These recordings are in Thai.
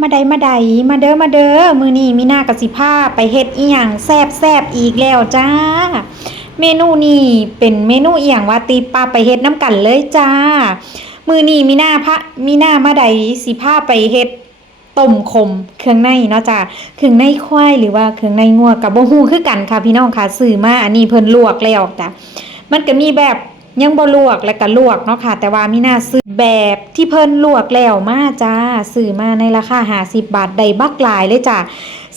มาใดมาเด้อมื้อนี้มีหน้ากะสิพาไปเฮ็ดอีหยังแซ่บอีกแล้วจ้าเมนูนี้เป็นเมนูอีหยังว่าติป้าไปเฮ็ดน้ำกันเลยจ้ามื้อนี้มีหน้ามาใดสิพาไปเฮ็ดต้มขมเครื่องในเนาะจ้าเครื่องในควายหรือว่าเครื่องในงัวก็บ่ฮู้คือกันค่ะพี่น้องค่ะซื้อมาอันนี้เพิ่นลวกแล้วจ้ะมันก็มีแบบยังบ่ลวกแล้วก็ลวกเนาะค่ะแต่ว่ามีหน้าซื้อแบบที่เพิ่นลวกแล้วมาจ้าซื้อมาในราคา50บาทได้บักหลายเลยจ้า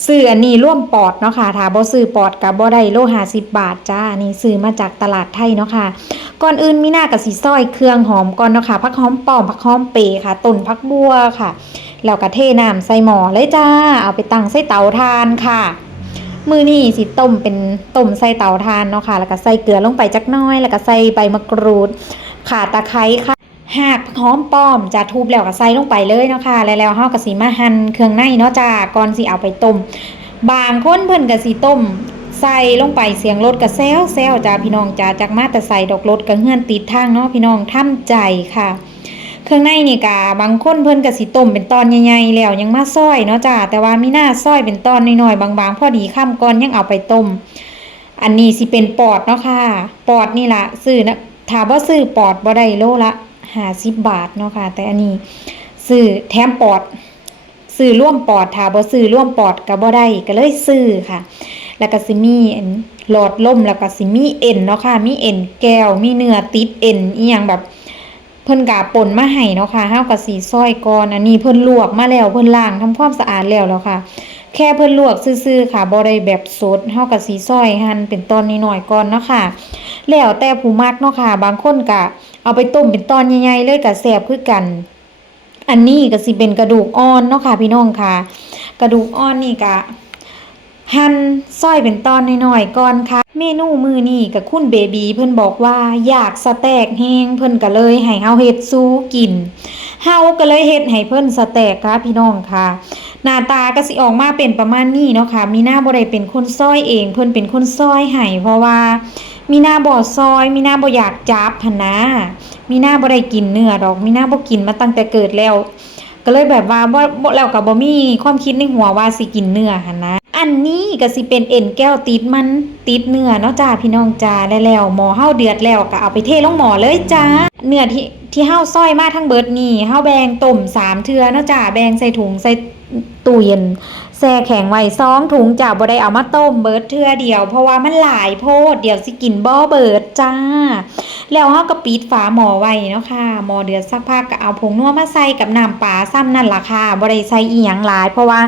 ซื้ออันนี้ร่วมปอดเนาะค่ะถ้าบ่ซื้อปอดก็บ่ได้โล50บาทจ้านี่ซื้อมาจากตลาดไทยเนาะค่ะก่อนอื่นมีหน้าก็สิซอยเครื่องหอมก่อนเนาะค่ะผักหอมป้อมผักหอมเปค่ะต้นผักบัวค่ะแล้วก็เทน้ำใส่หม้อเลยจ้าเอาไปตั้งใส่เตาถ่านค่ะมื้อนี้สิต้มเป็นต้มใส่เตาถ่านเนาะค่ะแล้วก็ใส่เกลือลงไปจักหน่อยแล้วก็ใส่ใบมะกรูดข่าตะไคร้ค่ะหากหอมป้อมจะทุบแล้วก็ใส่ลงไปเลยเนาะค่ะแล้วเฮาก็สิมาหั่นเครื่องในเนาะจ้าก่อนสิเอาไปต้มบางคนเพิ่นก็สิต้มใส่ลงไปเสียงรถก็แซวจ้าพี่น้องจ้าจักมาแต่ใส่ดอกรถก็เฮือนติดทางเนาะพี่น้องทำใจค่ะเครื่องในนี่กะบางคนเพิ่นก็สิต้มเป็นตอนใหญ่ๆแล้วยังมาซอยเนาะจ้าแต่ว่ามีหน้าซอยเป็นตอนน้อยๆบางๆพอดีค่ำก่อนยังเอาไปต้มอันนี้สิเป็นปอดเนาะค่ะปอดนี่ล่ะซื้อนะถ้าบ่ซื้อปอดบ่ได้โลละ50บาทเนาะค่ะแต่อันนี้ซื้อแถมปอดซื้อร่วมปอดถ้าบ่ซื้อร่วมปอดก็บ่ได้ก็เลยซื้อค่ะแล้วก็สิมีหลอดลมแล้วก็สิมีเอ็นเนาะค่ะมีเอ็นแก้วมีเนื้อติดเอ็นอีหยังแบบเพิ่นก็ป่นมาให้เนาะค่ะเฮาก็สิซอยก่อนอันนี้เพิ่นลวกมาแล้วเพิ่นล้างทำความสะอาดแล้วค่ะแค่เพิ่นลวกซื่อๆค่ะบ่ได้แบบสดเฮาก็สิซอยหั่นเป็นตอนน้อยๆก่อนเนาะค่ะแล้วแต่ผู้มักเนาะค่ะบางคนก็เอาไปต้มเป็นตอนใหญ่ๆเลยก็แซ่บคือกันอันนี้ก็สิเป็นกระดูกอ่อนเนาะค่ะพี่น้องค่ะกระดูกอ่อนนี่ก็หั่นซอยเป็นตอนน้อยๆก่อนค่ะเมนูมื้อนี้ก็คุณเบบีเพิ่นบอกว่าอยากสเต็กแห้งเพิ่นก็เลยให้เฮาเฮ็ดสู่กินเฮาก็เลยเฮ็ดให้เพิ่นสเต็กค่ะพี่น้องค่ะหน้าตาก็สิออกมาเป็นประมาณนี้เนาะค่ะมีหน้าบ่ได้เป็นคนซอยเองเพิ่นเป็นคนซอยให้เพราะว่ามีหน้าบ่ซอยมีหน้าบ่อยากจับหั่นนะมีหน้าบ่ได้กินเนื้อดอกมีหน้าบ่กินมาตั้งแต่เกิดแล้วก็เลยแบบว่าบ่แล้วก็บ่มีความคิดในหัวว่าสิกินเนื้อหั่นนะอันนี้ก็สิเป็นเอ็นแก้วติดมันติดเนื้อเนาะจ้าพี่น้องจ้าแล้วหม้อเฮาเดือดแล้วก็เอาไปเทลงหม้อเลยจ้าเนื้อที่เฮาซอยมาทั้งเบิดนี่เฮาแบ่งต้ม3เทื่อเนาะจ้าแบ่งใส่ถุงใส่ตู้เย็นแช่แข็งไว้2ถุงจ้าบ่ได้เอามาต้มเบิดเทื่อเดียวเพราะว่ามันหลายโพดเดี๋ยวสิกินบ่เบิดจ้าแล้วเฮาก็ปิดฝาหม้อไว้เนาะค่ะหม้อเดือดสักพักก็เอาผงนัวมาใส่กับน้ำปลาซ้ำนั่นล่ะค่ะบ่ได้ใส่อีหยังหลายเพราะว่า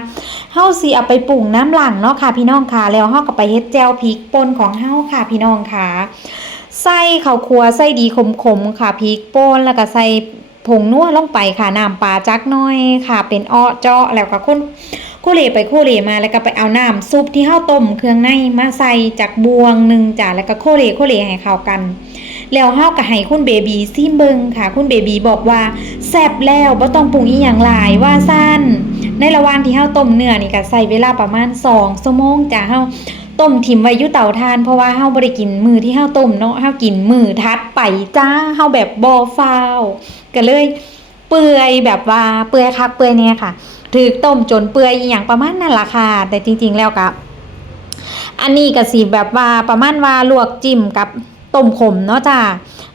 เฮาสิเอาไปปรุงน้ำหลังเนาะค่ะพี่น้องค่ะแล้วเฮาก็ไปเฮ็ดแจ่วพริกป่นของเฮาค่ะพี่น้องค่ะใส่ข้าวคั่วใส่ดีขมๆค่ะพริกป่นแล้วก็ใส่ผงนัวลงไปค่ะน้ำปลาจักหน่อยค่ะเป็นอ้อเจาะแล้วก็คนโคเลไปโคเลมาแล้วก็ไปเอาน้ำซุปที่เฮาต้มเครื่องในมาใส่จากบวงหนึ่งจ้ะแล้วก็โคเลให้เข้ากันแล้วเฮาก็ให้คุณเบบีซิมเบิงค่ะคุณเบบีบอกว่าแซ่บแล้วบ่ต้องปรุงอีหยังหลายว่าซั่นในระหว่างที่เฮาต้มเนื้อนี่ก็ใช้เวลาประมาณ2ชั่วโมงจ้ะเฮาต้มถิ่มไว้อยู่เตาถ่านเพราะว่าเฮาบ่ได้กินมื้อที่เฮาต้มเนาะเฮากินมื้อถัดไปจ้าเฮาแบบบ่ฟ้าวก็เลยเปื่อยแบบว่าเปื่อยคักเปื่อยแน่ค่ะถูกต้มจนเปื่อยอีหยังประมาณนั้นล่ะค่ะแต่จริงๆแล้วก็อันนี้ก็สิแบบว่าประมาณว่าลวกจิ้มกับต้มขมเนาะจ้า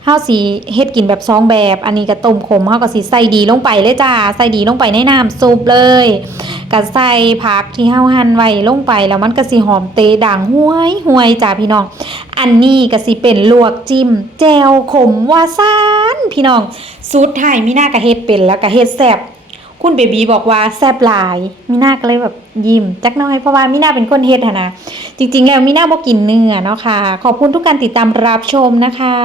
เฮาสิเฮ็ดกินแบบ2แบบอันนี้ก็ต้มขมเฮาก็สิใส่ดีลงไปเลยจ้าใส่ดีลงไปในน้ำซุปเลยก็ใส่ผักที่เฮาหั่นไว้ลงไปแล้วมันก็สิหอมเตะด่างห้วยจ้าพี่น้องอันนี้ก็สิเป็นลวกจิ้มแจ่วขมว่าซ่านพี่น้องสูตรไทยมีหน้าก็เฮ็ดเป็นแล้วก็เฮ็ดแซ่บคุณเบบีบอกว่าแซ่บหลายมีหน้าก็เลยแบบยิ้มจักหน่อยเพราะว่ามีหน้าเป็นคนเฮ็ดหั่นนะจริงๆแล้วมีหน้าบ่กินเนื้อเนาะค่ะขอบคุณทุกการติดตามรับชมนะคะ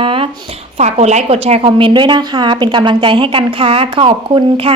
ฝากกดไลค์กดแชร์คอมเมนต์ด้วยนะคะเป็นกำลังใจให้กันค่ะขอบคุณค่ะ